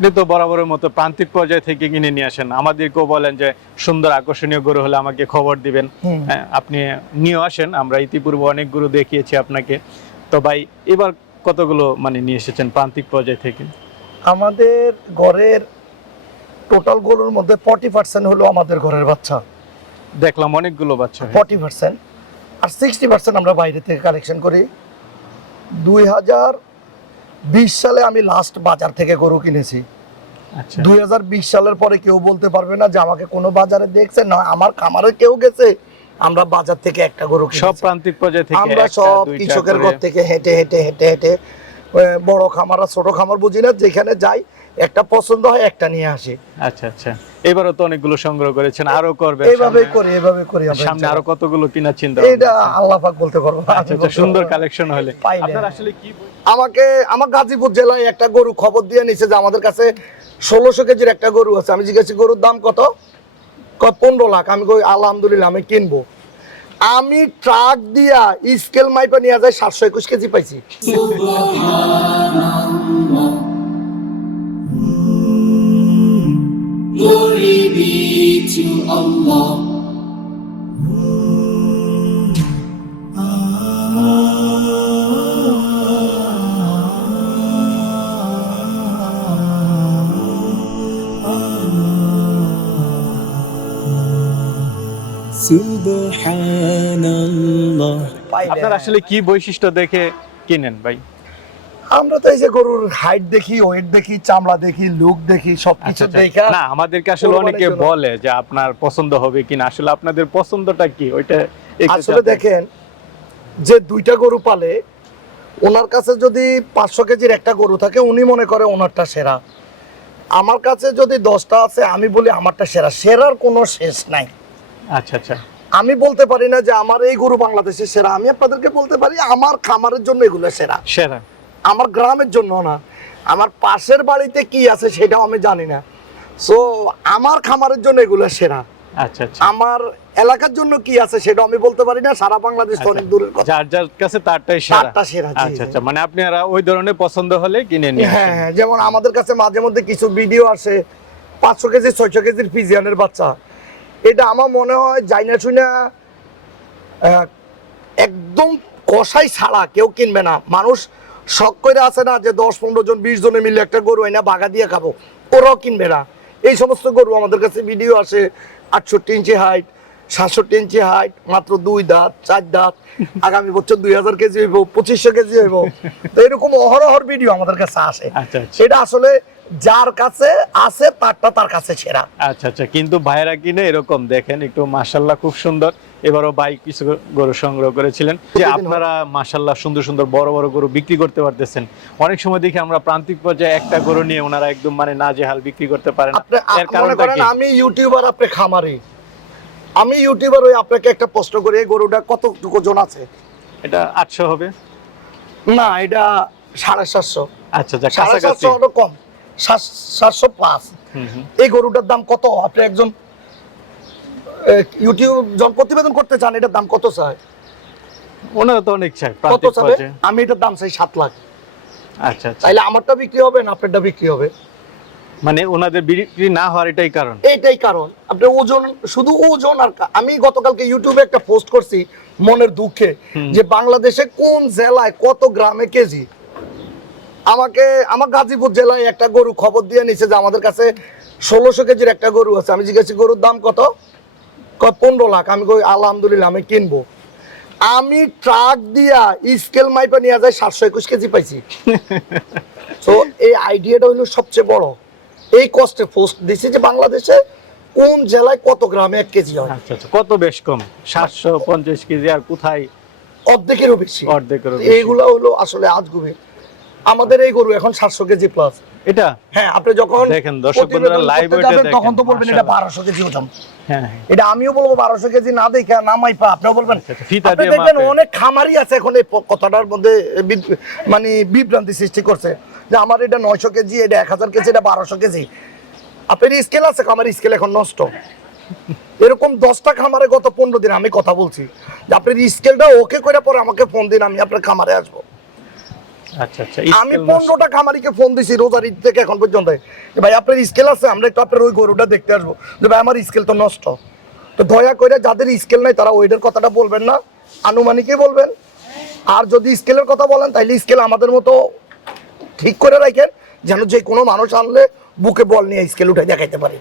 আপনি তো বরাবরের মতো প্রান্তিক পর্যায় থেকে কিনে নিয়ে আসেন। আমাদেরকেও বলেন যে সুন্দর আকর্ষণীয় গরু হলে আমাকে খবর দিবেন। হ্যাঁ, আপনি নিয়ে আসেন আমরা ইতিপূর্বে অনেক গরু দেখিয়েছি আপনাকে। তো ভাই এবার কতগুলো মানে নিয়ে এসেছেন প্রান্তিক পর্যায় থেকে? আমাদের ঘরের টোটাল গরুর মধ্যে ফর্টি পার্সেন্ট হলো আমাদের ঘরের বাচ্চা। দেখলাম অনেকগুলো বাচ্চা ফর্টি পার্সেন্ট আর সিক্সটি পার্সেন্ট আমরা বাইরে থেকে কালেকশন করি। দুই হাজার বিশ সালে আমি লাস্ট বাজার থেকে গরু কিনেছি। আচ্ছা। দুই সালের পরে কেউ বলতে পারবে না যে আমাকে কোনো বাজারে দেখছে না আমার খামারে কেউ গেছে। আমরা বাজার থেকে একটা গরু সব প্রান্তিক পর্যায়ে থেকে আমরা সব কৃষকের করে। ঘর থেকে হেঁটে হেঁটে হেঁটে হেঁটে বড় খামার আর ছোট খামার বুঝি না যেখানে যাই একটা পছন্দ হয় একটা নিয়ে আসি। আচ্ছা আচ্ছা। এবারও তো অনেকগুলো সংগ্রহ করেছেন আরও করবেন এইভাবে করি এইভাবে করি আমরা সামনে আরও কতগুলো কিনার চিন্তা এটা আল্লাহ পাক বলতে পারব আচ্ছা আচ্ছা সুন্দর কালেকশন হলে। আপনার আসলে কি আমাকে আমার গাজীপুর জেলায় একটা গরু খবর দিয়ে নিছে যে আমাদের কাছে ষোলোশো কেজির একটা গরু আছে। আমি জিজ্ঞেস করি, গরুর দাম কত? পনেরো লাখ। আমি কই আলহামদুলিল্লাহ আমি কিনবো। আমি ট্রাক দিয়া স্কেল মাইপা নিয়ে যায় সাতশো একুশ কেজি পাইছি। To Allah. আপনার আসলে কি বৈশিষ্ট্য দেখে কিনেন ভাই আমরা তো এই যে গরুর হাইট দেখি ওয়েট দেখি চামড়া দেখি লুক দেখি সবকিছু আচ্ছা, আচ্ছা। না আমাদেরকে আসলে অনেকে বলে যে আপনার পছন্দ হবে কিনা। আসলে আপনাদের পছন্দটা কি? ওইটা আসলে দেখেন যে দুইটা গরু পালে ওনার কাছে যদি পাঁচশো কেজির একটা গরু থাকে উনি মনে করে ওনারটা সেরা। আমার কাছে যদি দশটা আছে আমি বলি আমারটা সেরা। সেরার কোনো শেষ নাই। আচ্ছা আচ্ছা। আমি বলতে পারি না যে আমার এই গরু বাংলাদেশের সেরা। আমি আপনাদেরকে বলতে পারি আমার খামারের জন্য এগুলো সেরা। সেরা। আমার গ্রামের জন্য না আমার পাশের বাড়িতে কি আছে সেটাও আমি জানি না। সো আমার খামারের জন্য এগুলো সেরা। আচ্ছা আচ্ছা। আমার এলাকার জন্য কি আছে সেটা আমি বলতে পারি না সারা বাংলাদেশ তো আচ্ছা। অনেক দূরের কথা। যার যার কাছে তারটাই সেরা। তারটা সেরা, আচ্ছা আচ্ছা। মানে আপনারা ওই ধরনের পছন্দ হলে কিনে নিয়ে হ্যাঁ হ্যাঁ যেমন আমাদের কাছে মাঝে মধ্যে কিছু ভিডিও আসে পাঁচশো কেজি ছয়শো কেজির ফিজিয়ানের বাচ্চা। এটা আমার মনে হয় যাই না শুনে আহ, একদম কষাই ছাড়া কেউ কিনবে না। মানুষ শখ করে আছে না যে দশ, পনেরো জন, বিশ জনে মিলে একটা গরু এনে বাঘা দিয়ে খাব? ওরাও কিনবে না। এই সমস্ত গরু আমাদের কাছে ভিডিও আসে, আটষট্টি ইঞ্চি হাইট সাতষট্টি ইঞ্চি হাইট মাত্র দুই দাঁত চার দাঁত। আগামী বছর দুই হাজার কেজি হইব পঁচিশশো কেজি হইব। তো এরকম অহরহর ভিডিও আমাদের কাছে আসে। আচ্ছা আচ্ছা। সেটা আসলে যার কাছে আছে তারটা তার কাছে সেরা। আচ্ছা আচ্ছা। কিন্তু ভাইরা কিনে এরকম? দেখেন একটু মাশাল্লাহ খুব সুন্দর। এবারও ভাই কিছু গরু সংগ্রহ করেছিলেন। যে আপনারা মাশাল্লাহ সুন্দর সুন্দর বড় বড় গরু বিক্রি করতে পারতেছেন। অনেক সময় দেখি আমরা প্রান্তিক পর্যায়ে একটা গরু নিয়ে ওনারা একদম মানে নাজেহাল বিক্রি করতে পারেন না। আপনি আমি ইউটিউবার আপনি খামারি। আমি ইউটিউবার হয়ে আপনাকে একটা প্রশ্ন করি এই গরুটা কতটুকু ওজন আছে? এটা আটশো হবে। না এটা সাড়ে সাতশো। আচ্ছা সাড়ে সাতশো হলো কম। সাত- সাতশো হুম। এই গরুটার দাম কত? আপনি একজন ইউটিউব যখন প্রতিবেদন করতে চান এটার দাম কত চায় ওনারা তো অনেক চাই কত চাবে? আমি এটার দাম চাই সাত লাখ। আচ্ছা আচ্ছা। তাইলে আমারটা বিক্রি হবে না আপনারটা বিক্রি হবে? মানে ওনাদের বিক্রি না হওয়ার এটাই কারণ। এইটাই কারণ। আপনি ওজন শুধু ওজন আর আমি গতকালকে ইউটিউবে একটা পোস্ট করছি মনের দুঃখে যে বাংলাদেশে কোন জেলায় কত গ্রামে কেজি? আমাকে আমার গাজীপুর জেলায় একটা গরু খবর দিয়ে নিছে যে আমাদের কাছে ষোলোশো কেজির একটা গরু আছে। আমি জিজ্ঞেস করি, গরুর দাম কত? পনেরো লাখ। আমি কই আলহামদুলিল্লাহ আমি কিনবো। আমি ট্রাক দিয়া স্কেল মাইপা নিয়ে যায় সাতশো একুশ কেজি পাইছি। তো এই আইডিয়াটা হলো সবচেয়ে বড়। এই কষ্টে পোস্ট দিছি যে বাংলাদেশে কোন জেলায় কত গ্রামে এক কেজি হয়? আচ্ছা আচ্ছা কত বেশ কম? সাতশো পঞ্চাশ কেজি আর কোথায়? অর্ধেকেরও বেশি। অর্ধেকেরও এইগুলো হলো আসলে আজগুবি। আমাদের এই গরু এখন সাতশো কেজি প্লাস এটা? হ্যাঁ আপনি যখন দেখেন, দর্শক বন্ধুরা, তখন তো বলবেন এটা বারোশো কেজি ওজন। হ্যাঁ হ্যাঁ। এটা আমিও বলব বারোশো কেজি না দেখে নামাই পা। আপনিও বলবেন। আচ্ছা, দেখবেন অনেক খামারি আছে এখন এই কথাটার মধ্যে মানে বিভ্রান্তি সৃষ্টি করছে। যে আমার এটা নয়শো কেজি এটা এক হাজার কেজি এটা বারোশো কেজি। আপনার স্কেল আছে খামার স্কেল এখন নষ্ট। এরকম দশটা খামারে গত পনেরো দিন আমি কথা বলছি। যে আপনার স্কেলটা ওকে করে পরে আমাকে ফোন দিন আমি আপনার খামারে আসব। আচ্ছা আচ্ছা আমি পনেরোটা খামারিকে ফোন দিছি রোজার ঈদ থেকে এখন পর্যন্ত। ভাই আপনার স্কেল আছে আমরা একটু আপনার ওই গরুটা দেখতে আসব। যে ভাই আমার স্কেল তো নষ্ট। তো দয়া করে যাদের স্কেল নাই তারা ওইটার কথাটা বলবেন না। আনুমানিকই বলবেন। আর যদি স্কেলের কথা বলেন তাহলে স্কেল আমাদের মতো ঠিক করে রাখেন, যেন যে কোনো মানুষ আনলে বুকে বল নিয়ে স্কেল উঠে দেখাইতে পারে।